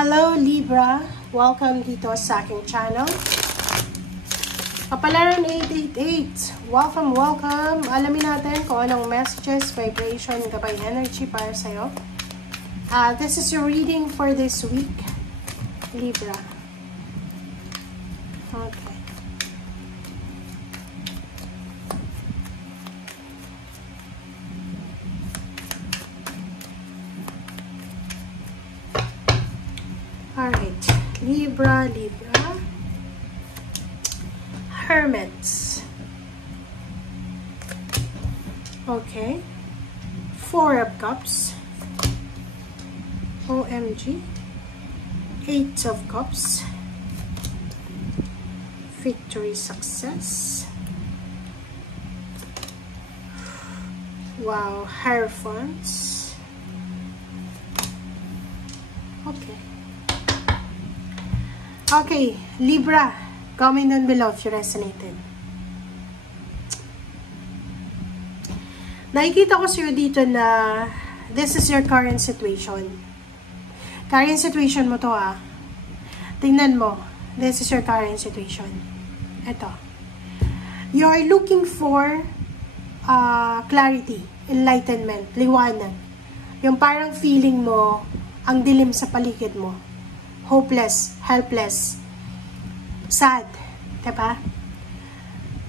Hello Libra, welcome dito sa aking channel. Kapalaran 888, welcome. Alamin natin kung anong messages, vibration, gabay energy para sa'yo. This is your reading for this week, Libra. Okay. Alright, Libra. Hermits. Okay. Four of Cups. OMG. Eight of Cups. Victory, success. Wow, Hierophants. Okay, Libra, comment down below if you resonated. Nakikita ko sa'yo dito na this is your current situation. Current situation mo to Tingnan mo, this is your current situation. Ito. You are looking for clarity, enlightenment, liwanag. Yung parang feeling mo, ang dilim sa paligid mo. Hopeless, helpless, sad, diba?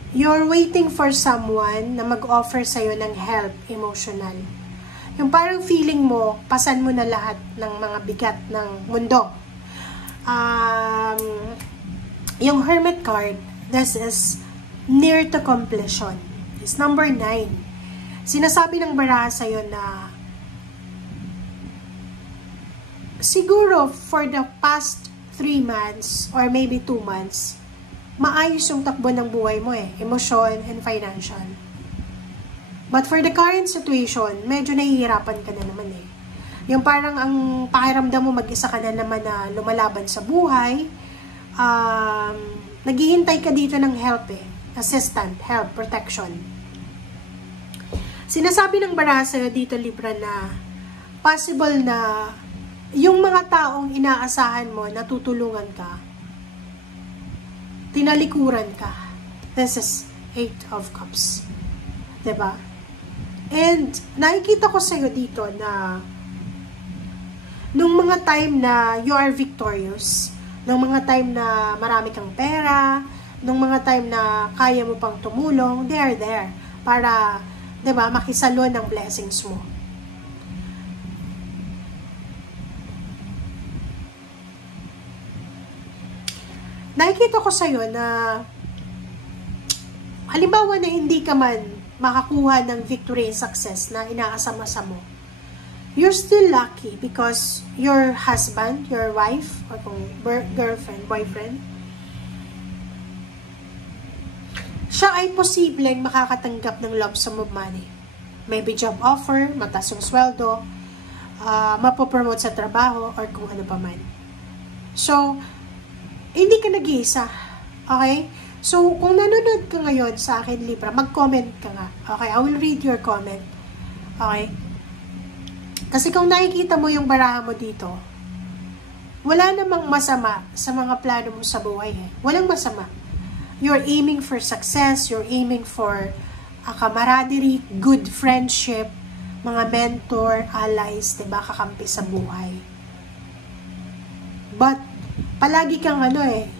You're waiting for someone na mag-offer sa'yo ng help, emotional. Yung parang feeling mo, pasan mo na lahat ng mga bigat ng mundo. Yung Hermit card, this is near to completion. It's number 9. Sinasabi ng baraha sa'yo na siguro for the past 3 months or maybe 2 months, maayos yung takbo ng buhay mo emosyon and financial. But for the current situation, medyo nahihirapan ka na naman Yung parang ang pakiramdam mo mag-isa ka na naman na lumalaban sa buhay, naghihintay ka dito ng help assistant, help, protection. Sinasabi ng baraha sa'yo dito, Libra, na possible na yung mga taong inaasahan mo, natutulungan ka, tinalikuran ka. This is 8 of Cups. Diba? And, nakikita ko sa'yo dito na nung mga time na you are victorious, nung mga time na marami kang pera, nung mga time na kaya mo pang tumulong, they are there para, diba, makisalo ng blessings mo. Nakikita ko sa'yo na halimbawa na hindi ka man makakuha ng victory and success na inaasama-asa mo, you're still lucky because your husband, your wife, or kung girlfriend, boyfriend, siya ay posibleng makakatanggap ng lump sum of money. Maybe job offer, mataas yung sweldo, mapopromote sa trabaho, or kung ano pa man. So, hindi ka nag-iisa. Okay? So, kung nanonood ka ngayon sa akin, Libra, mag-comment ka nga. Okay? I will read your comment. Okay? Kasi kung nakikita mo yung baraha mo dito, wala namang masama sa mga plano mo sa buhay. Walang masama. You're aiming for success. You're aiming for camaraderie, good friendship, mga mentor, allies, diba? Kakampi sa buhay. But, palagi kang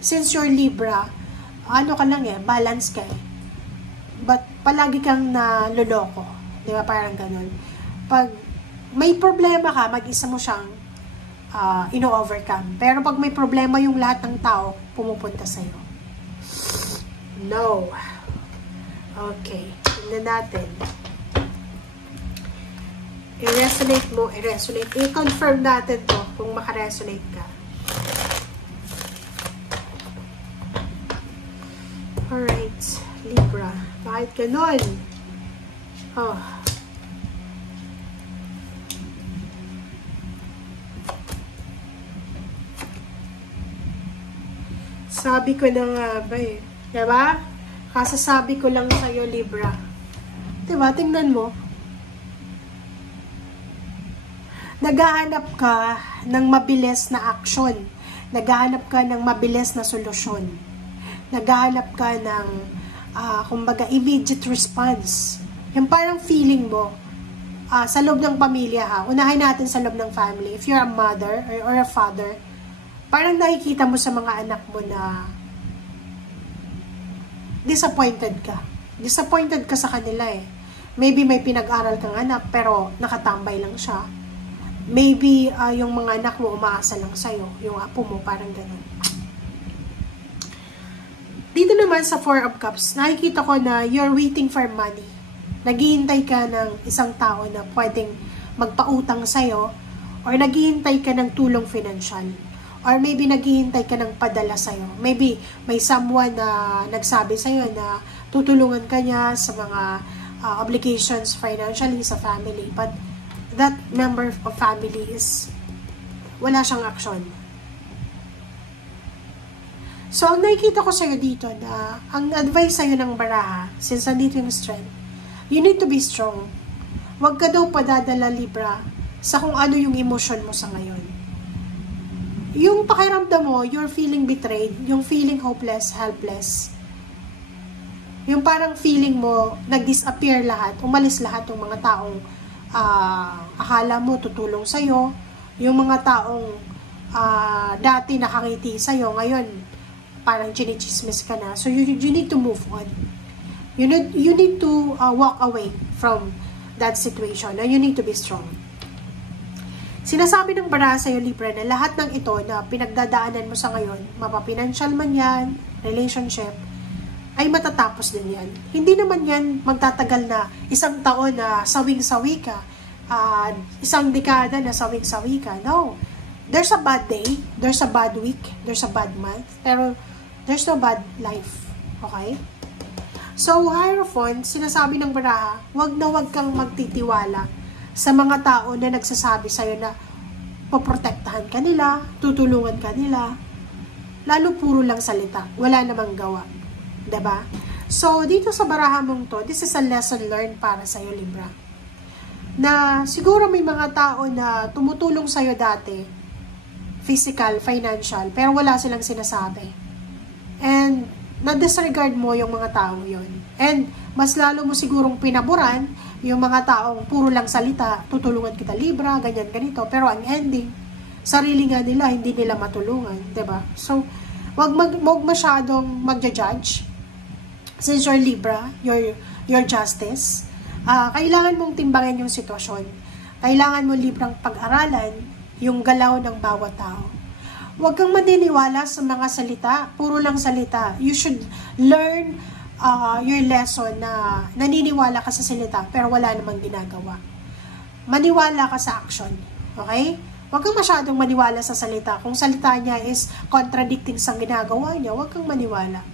since you're Libra, ka lang balance ka But palagi kang naloloko. Di ba? Parang ganun. Pag may problema ka, mag-isa mo siyang ino-overcome. Pero pag may problema yung lahat ng tao, pumupunta sa'yo. No. Okay. Tingnan natin. I-resonate mo. I-confirm natin to kung makaresonate ka. Alright, Libra. Bakit ganon? Oh. Sabi ko na nga ba Diba? Kasasabi ko lang sa'yo, Libra. Diba? Tingnan mo. Naghahanap ka ng mabilis na action. Naghahanap ka ng mabilis na solusyon. Naghahanap ka ng, kumbaga, immediate response. Yung parang feeling mo, sa loob ng pamilya ha, unahin natin sa loob ng family. If you're a mother or a father, parang nakikita mo sa mga anak mo na disappointed ka. Disappointed ka sa kanila eh. Maybe may pinag-aral kang anak pero nakatambay lang siya. Maybe yung mga anak mo umaasa lang sa'yo. Yung apo mo, parang ganun. Dito naman sa Four of Cups, nakikita ko na you're waiting for money. Naghihintay ka ng isang tao na pwedeng magpautang sa'yo or naghihintay ka ng tulong financial or maybe naghihintay ka ng padala sa'yo. Maybe may someone na nagsabi sa'yo na tutulungan ka niya sa mga obligations financially sa family, but that member of family is wala siyang action. So, ang nakikita ko sa'yo dito na ang advice sa'yo ng baraha, since nandito yung strength, you need to be strong. Huwag ka daw padadala, Libra, sa kung ano yung emotion mo sa ngayon. Yung pakiramdam mo, you're feeling betrayed, yung feeling hopeless, helpless. Yung parang feeling mo, nag-disappear lahat, umalis lahat ng mga taong akala mo tutulong sa'yo, yung mga taong dati nakangiti sa'yo, ngayon parang chinichismis ka na. So you need to move on. You need to walk away from that situation and you need to be strong. Sinasabi ng baraha sa'yo, Libra, na lahat ng ito na pinagdadaanan mo sa ngayon, mapapinancial man yan, relationship, ay matatapos din yan. Hindi naman yan magtatagal na isang taon na sawing-sawi ka, isang dekada na sawing-sawi ka. No. There's a bad day, there's a bad week, there's a bad month, pero there's no bad life. Okay? So, Hierophant, sinasabi ng baraha, wag kang magtitiwala sa mga tao na nagsasabi sa'yo na poprotektahan ka nila, tutulungan ka nila, lalo puro lang salita, wala namang gawa. Diba? So, dito sa baraha mong to, this is a lesson learned para sa'yo, Libra. Na siguro may mga tao na tumutulong sa'yo dati, physical, financial, pero wala silang sinasabi. And, na-disregard mo yung mga tao yon. And, mas lalo mo sigurong pinaboran yung mga taong puro lang salita, tutulungan kita, Libra, ganyan, ganito. Pero ang ending, sarili nga nila, hindi nila matulungan. Diba? So, wag masyadong magja-judge. Since you're Libra, your justice, kailangan mong timbangin yung sitwasyon. Kailangan mo, Librang, pag-aralan yung galaw ng bawat tao. Huwag kang maniniwala sa mga salita, puro lang salita. You should learn your lesson na naniniwala ka sa salita pero wala namang ginagawa. Maniwala ka sa action. Okay? Huwag kang masyadong maniwala sa salita. Kung salita niya is contradicting sa ginagawa niya, huwag kang maniwala.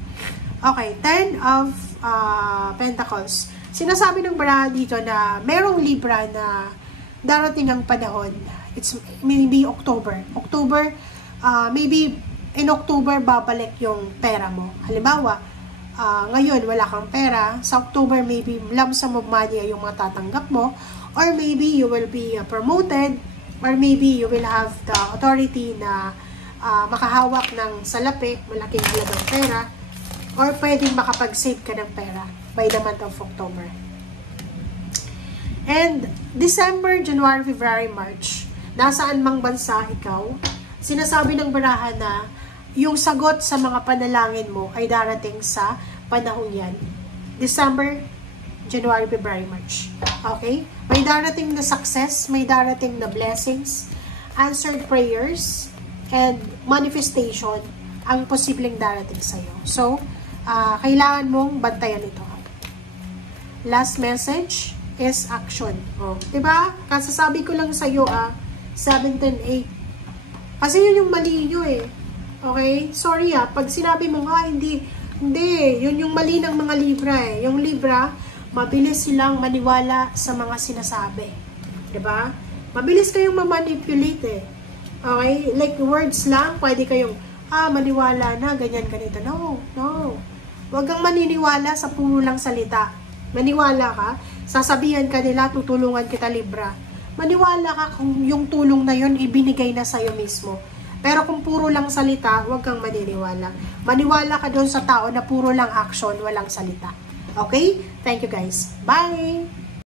Okay, 10 of Pentacles. Sinasabi ng baraha dito na merong Libra na darating ang panahon. It's maybe October. Maybe in October babalik yung pera mo. Halimbawa, ngayon wala kang pera. Sa October maybe lump sum of money yung matatanggap mo. Or maybe you will be promoted. Or maybe you will have the authority na makahawak ng salapi, malaking halagang pera. Or pwedeng makapag-save ka ng pera by the month of October. And December, January, February, March, nasaan mang bansa ikaw, sinasabi ng baraha na yung sagot sa mga panalangin mo ay darating sa panahon yan. December, January, February, March. Okay? May darating na success, may darating na blessings, answered prayers, and manifestation ang posibleng darating sa'yo. So, kailangan mong bantayan ito. Last message is action. Oh, diba? Kasasabi ko lang sa'yo, 7, 10, 8. Kasi yun yung mali nyo eh. Okay? Sorry pag sinabi mo hindi, yun yung mali ng mga Libra eh. Yung Libra, mabilis silang maniwala sa mga sinasabi. Diba? Mabilis kayong mamanipulate eh. Okay? Like words lang, pwede kayong, maniwala na, ganyan, ganito. No. Huwag kang maniniwala sa puro lang salita. Maniwala ka, sasabihan ka nila, tutulungan kita, Libra. maniwala ka kung yung tulong na yun ibinigay na sa'yo mismo. Pero kung puro lang salita, huwag kang maniniwala. Maniwala ka doon sa tao na puro lang action, walang salita. Okay? Thank you guys. Bye!